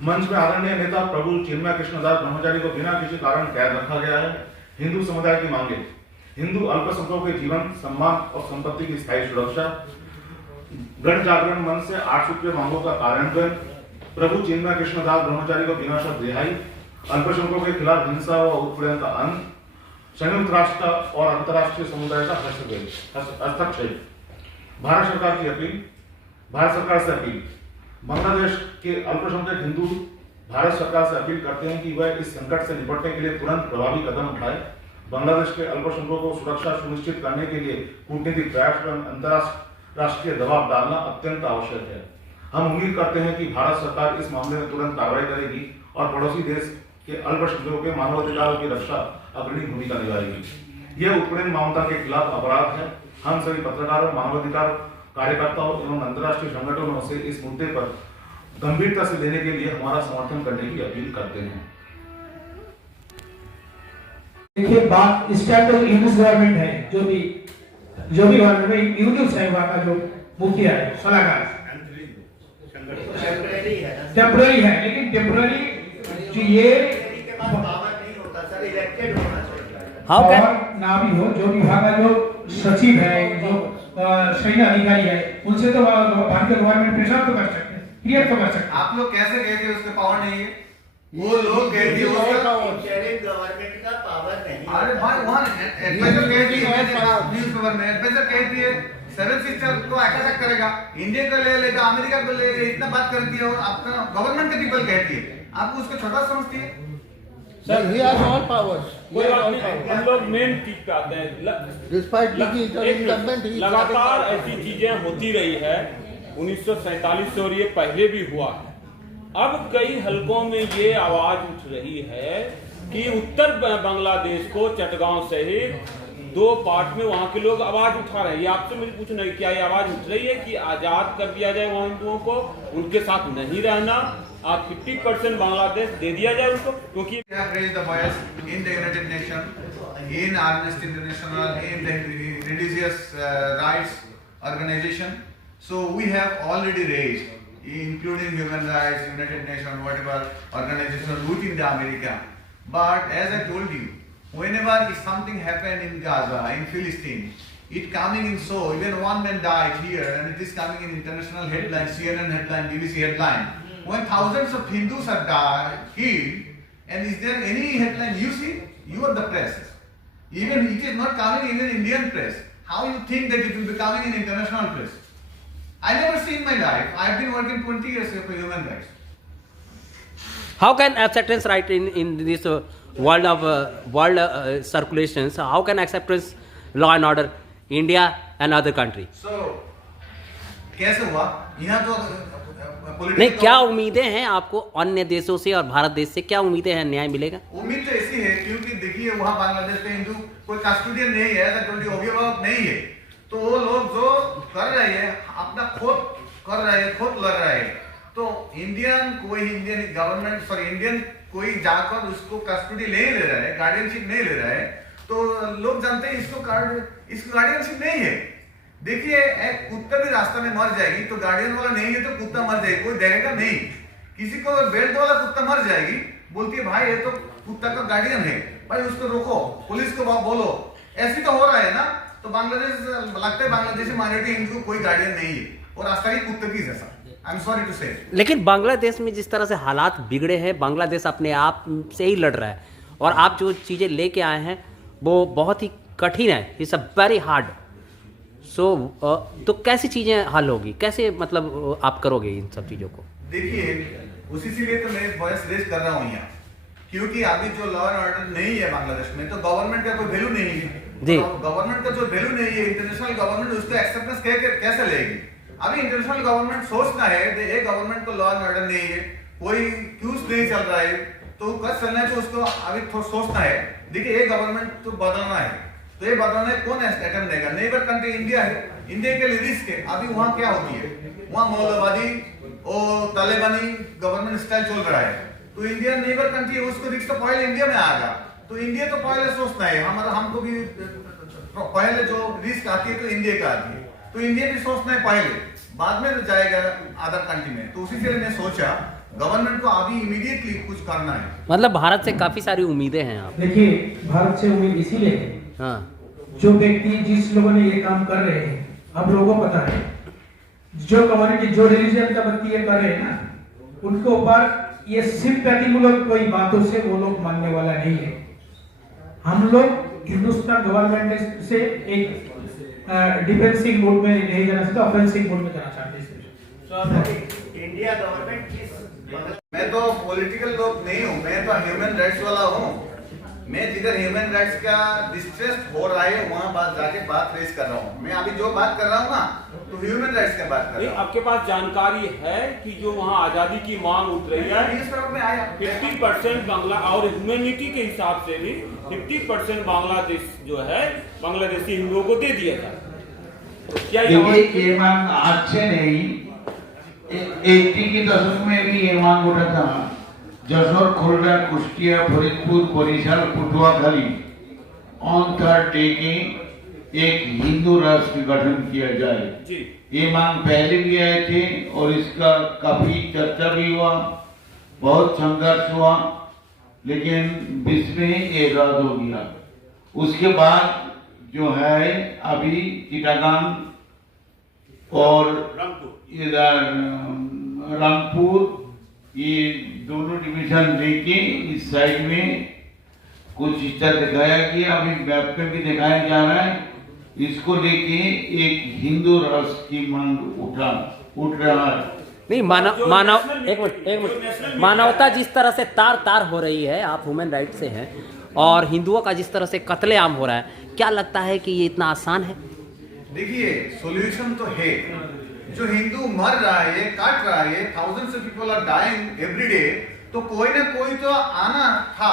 मंच में आदरणीय नेता प्रभु चिन्मय कृष्णदास ब्रह्मचारी को बिना किसी कारण कैद रखा गया है। हिंदू समुदाय की मांगे, हिंदू अल्पसंख्यकों के जीवन, सम्मान और संपत्ति की स्थायी सुरक्षा, गण जागरण मंच से 8 सूत्रीय मांगों का कार्यान्वयन, प्रभु चिन्मय कृष्णदास ब्रह्मचारी को बिना शर्त रिहाई, अल्पसंख्यकों के खिलाफ हिंसा व उत्पीड़न का अंत, संयुक्त राष्ट्र और अंतर्राष्ट्रीय समुदाय का हस्तक्षेप। भारत सरकार की अपील, भारत सरकार से अपील, बांग्लादेश के अल्पसंख्यक हिंदू भारत सरकार से अपील करते हैं कि वह इस संकट से निपटने के लिए तुरंत प्रभावी कदम उठाए। बांग्लादेश के अल्पसंख्यकों को सुरक्षा सुनिश्चित करने के लिए कूटनीतिक प्रयास एवं अंतर्राष्ट्रीय दबाव डालना अत्यंत आवश्यक है। हम उम्मीद करते हैं कि भारत सरकार इस मामले में तुरंत कार्रवाई करेगी और पड़ोसी देश के अल्पसंख्यकों के मानवाधिकारों की रक्षा अग्रणी भूमिका निभाएगी। यह उत्पीड़न मानवता के खिलाफ अपराध है। हम सभी पत्रकारों, मानवाधिकार कार्यकर्ताओं एवं अंतर्राष्ट्रीय संगठनों से इस मुद्दे पर गंभीरता से लेने के लिए हमारा समर्थन करने की अपील करते हैं। देखिए, बात इस टाइम तो यूनिस गवर्नमेंट है, जो भी गवर्नमेंट में यूनिस है, वहाँ का जो मुखिया है, सलाहकार टेम्पररी है, लेकिन टेम्पररी जो ये और ना भी हो, जो विभाग का जो सचिव है, जो सैन्य अधिकारी है, उनसे तो भारतीय गवर्नमेंट प्रेशर तो कर सकते हैं, क्रिएट तो कर सकते हैं। आप लोग कैसे कहते हैं उसके पावर नहीं है? वो लोग कहते हैं उसका गवर्नमेंट का पावर नहीं। अरे भाई वहाँ एडवाइजर कहती है, न्यूज़ पेपर में एडवाइजर कहती है 7 सिस्टर को अटैक करेगा, इंडिया को ले लेगा, अमेरिका को ले लेगा, इतना बात करती है और आपका गवर्नमेंट के पीपल कहती है, आप उसको छोटा समझती है? Sir, he has all powers. हम लोग मेन चीज पे आते हैं। Despite being incumbent, he लगातार ऐसी चीजें होती रही है, 1947 से, और ये पहले भी हुआ है। अब कई हलकों में ये आवाज उठ रही है कि उत्तर बांग्लादेश को चटगांव सहित 2 पार्ट में वहां के लोग आवाज उठा रहे हैं। ये आपसे मुझे पूछना है, क्या ये आवाज उठ रही है कि आजाद कर दिया जाए वहां हिंदुओं को, उनके साथ नहीं रहना, आप 50% बांग्लादेश दे दिया जाए उनको? क्योंकि raised the voice in the United Nations, in Amnesty International, in the religious rights organization. So we have already raised, including human rights, United Nations, whatever organization within the America. But as I told you, whenever something happened in Gaza, in Philistine, it coming in so, even one man died here, and it is coming in international headline, CNN headline, BBC headline. When thousands of Hindus are died, killed, and is there any headline you see? You are the press. Even it is not coming in an Indian press. How you think that it will be coming in international press? I never see in my life. I have been working 20 years for human rights. How can acceptance right in this world of circulations? How can acceptance law and order India and other country? So कैसे हुआ? यहाँ तो नहीं, क्या उम्मीदें हैं आपको अन्य देशों से और भारत देश से? क्या उम्मीदें हैं, न्याय मिलेगा? उम्मीद तो ऐसी है क्योंकि देखिए वहाँ बांग्लादेश में हिंदू कोई कस्टोडियन नहीं है, ऐसा कोई अभिभावक नहीं है, तो वो लोग जो कर रहे हैं अपना खुद कर रहे हैं, खुद लड़ रहे हैं। तो इंडियन गवर्नमेंट सॉरी इंडियन कोई जाकर उसको कस्टडी नहीं ले रहा है, गार्डियनशिप नहीं ले रहा है, तो लोग जानते हैं इसको गार्डियनशिप नहीं है। देखिए एक कुत्ता भी रास्ता में मर जाएगी तो गार्डियन वाला नहीं है तो कुत्ता मर जाएगी, कोई देखेगा नहीं। किसी को बेल्ट वाला कुत्ता मर जाएगी, बोलती है भाई ये तो कुत्ता का गार्डियन है, भाई उसको रोको, पुलिस को बोलो। ऐसी तो हो रहा है ना। तो बांग्लादेश लगता है बांग्लादेशी माइनॉरिटी हिंदू को कोई गार्डियन नहीं है और रास्ता ही कुत्ते की जैसा। आई एम सॉरी टू से। लेकिन बांग्लादेश में जिस तरह से हालात बिगड़े हैं, बांग्लादेश अपने आप से ही लड़ रहा है, और आप जो चीज़ें लेके आए हैं वो बहुत ही कठिन है, इट्स अ वेरी हार्ड। तो कैसी चीजें हल होगी, कैसे मतलब आप करोगे इन सब चीजों को? देखिए उसी से लिए तो मैं वॉइस रेज कर रहा हूँ यहाँ, क्योंकि अभी जो लॉ एंड ऑर्डर नहीं है बांग्लादेश में, तो गवर्नमेंट का कोई वैल्यू नहीं है। गवर्नमेंट का जो वैल्यू नहीं है, इंटरनेशनल गवर्नमेंट उसको एक्सेप्टेंस कैसे लेगी? अभी इंटरनेशनल गवर्नमेंट सोचना है ये गवर्नमेंट को लॉ एंड ऑर्डर नहीं है, कोई क्यूज नहीं चल रहा है, तो कब चलना है तो उसको अभी सोचना है। देखिए ये गवर्नमेंट तो बदलना है, तो ये बदलने कौन अटेम्प्ट देगा? नेबर कंट्री इंडिया है, इंडिया के लिए रिस्क है। अभी वहाँ क्या होती है, वहाँ मौलवादी और तालिबानी गवर्नमेंट स्टाइल चल रहा है, तो इंडिया नेबर कंट्री है, उसको रिस्क तो पहले इंडिया में आएगा। तो इंडिया तो पहले सोचना है, हमको भी पहले जो रिस्क आती है तो इंडिया का आती है, तो इंडिया भी सोचना है पहले, बाद में जाएगा अदर कंट्री में। तो उसी से मैं सोचा गवर्नमेंट को अभी इमीडिएटली कुछ करना है। मतलब भारत से काफी सारी उम्मीदें हैं आप। देखिए, भारत से उम्मीद इसीलिए है, हाँ जो व्यक्ति जिस लोगों ने ये काम कर रहे हैं, आप लोगों को पता है, जो कम्युनिटी जो रिलीजन का व्यक्ति ये कर रहे हैं ना, उनके ऊपर ये सिंपैथी मूलक कोई बातों से वो लोग मानने वाला नहीं है। हम लोग हिंदुस्तान गवर्नमेंट से एक डिफेंसिव मोड में नहीं जाना चाहते, ऑफेंसिव मोड में जाना चाहते हैं। इंडिया गवर्नमेंट किस मैं तो पॉलिटिकल लोग नहीं हूँ, मैं तो ह्यूमन राइट्स वाला हूँ। मैं जिधर ह्यूमन राइट्स का डिस्ट्रेस हो रहा है वहाँ बात जाके बात रेस कर रहा हूँ। मैं अभी जो बात कर रहा हूँ ना, तो ह्यूमन राइट्स की बात कर रहा हूँ। आपके पास जानकारी है कि जो वहाँ आजादी की मांग उठ रही है, इस तरफ में आया 50% बांग्ला और ह्यूमैनिटी के हिसाब से भी 50% बांग्लादेश जो है बांग्लादेशी हिंदुओं को दे दिया जाए। तो क्या ये मांग आज से नहीं, 80 के दशक में भी ये मांग उठा था। Jessore, Khurda, Kushtia, Faridpur, Barisal, Patuakhali on third day के एक हिंदू राष्ट्र गठन किया जाए। जी ये मांग पहले भी आए थे और इसका काफी चर्चा भी हुआ, बहुत संघर्ष हुआ, लेकिन बीच में ये रद्द हो गया। उसके बाद जो है अभी चिटागांग और इधर रामपुर, ये दोनों डिवीजन लेके इस साइड में कुछ हिस्सा दिखाया गया, अभी मैप पे भी दिखाया जा रहा है। इसको लेके एक हिंदू राष्ट्र की मांग उठ रहा है। नहीं, एक मिनट, मानवता जिस तरह से तार तार हो रही है, आप ह्यूमन राइट से हैं, और हिंदुओं का जिस तरह से कत्लेआम हो रहा है, क्या लगता है कि ये इतना आसान है? देखिए, सॉल्यूशन तो है। जो हिंदू मर रहा है, काट रहा है, thousands of people are dying every day, तो कोई ना कोई तो आना था,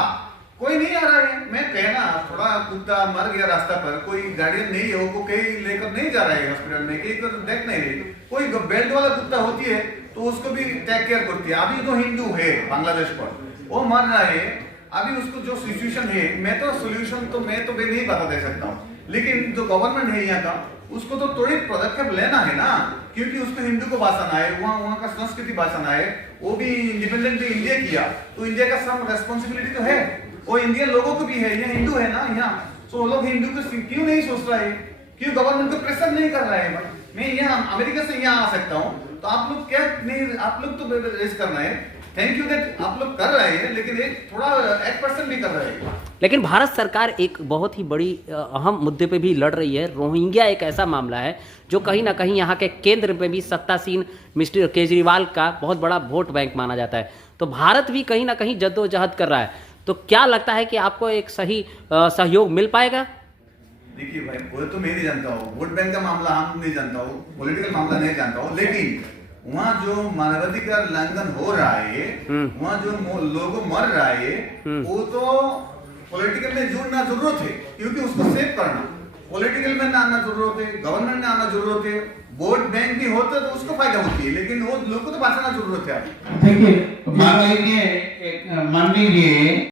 कोई नहीं आ रहा है। मैं कहना, थोड़ा कुत्ता मर गया रास्ता पर, कोई गार्डियन नहीं है, वो कहीं लेकर नहीं जा रहा है हॉस्पिटल में, कहीं तो देख नहीं रही। कोई बेल्ट वाला कुत्ता होती है तो उसको भी टेक केयर करती है। अभी जो हिंदू है बांग्लादेश पर, वो मर रहा है, अभी उसको जो सिचुएशन है, मैं तो सोल्यूशन तो मैं नहीं बता दे सकता हूँ, लेकिन जो गवर्नमेंट है यहाँ का, उसको तो त्वरित पदक्षेप लेना है ना, क्योंकि उसको हिंदू को भाषण आए, वहाँ का संस्कृति भाषण आए, वो भी इंडिपेंडेंट इंडिया किया, तो इंडिया का सब रेस्पॉन्सिबिलिटी तो है, वो इंडियन लोगों को भी है, ये हिंदू है ना यहाँ, तो वो लोग हिंदू को क्यों नहीं सोच रहा है, क्यों गवर्नमेंट को प्रेशर नहीं कर रहा है। मैं यहाँ अमेरिका से यहाँ आ सकता हूँ, तो आप लोग क्या नहीं, आप लोग तो रेस करना है। थैंक यू दैट आप लोग कर रहे हैं, लेकिन एक थोड़ा 1% भी कर रहे हैं। लेकिन भारत सरकार एक बहुत ही बड़ी अहम मुद्दे पे भी लड़ रही है। रोहिंग्या एक ऐसा मामला है जो कहीं ना कहीं यहाँ के केंद्र में भी सत्तासीन मिस्टर केजरीवाल का बहुत बड़ा वोट बैंक माना जाता है। तो भारत भी कहीं ना कहीं जद्दोजहद कर रहा है। तो क्या लगता है कि आपको एक सही सहयोग मिल पाएगा? देखिए भाई, वो तो मैं नहीं जानता हूँ, वोट बैंक का मामला हम नहीं जानता हूँ, पॉलिटिकल मामला नहीं जानता हूँ, लेकिन वहाँ जो मानवाधिकार उल्लंघन हो रहा है, वहाँ जो लोग मर रहा है, वो तो पॉलिटिकल में जुड़ना जरूरत है, क्योंकि उसको सेव करना पॉलिटिकल में आना जरूरत है, गवर्नमेंट में आना जरूरत है। वोट बैंक भी होता तो उसको फायदा होती है, लेकिन वो लोग को तो बचाना जरूरत है। देखिए, मान लीजिए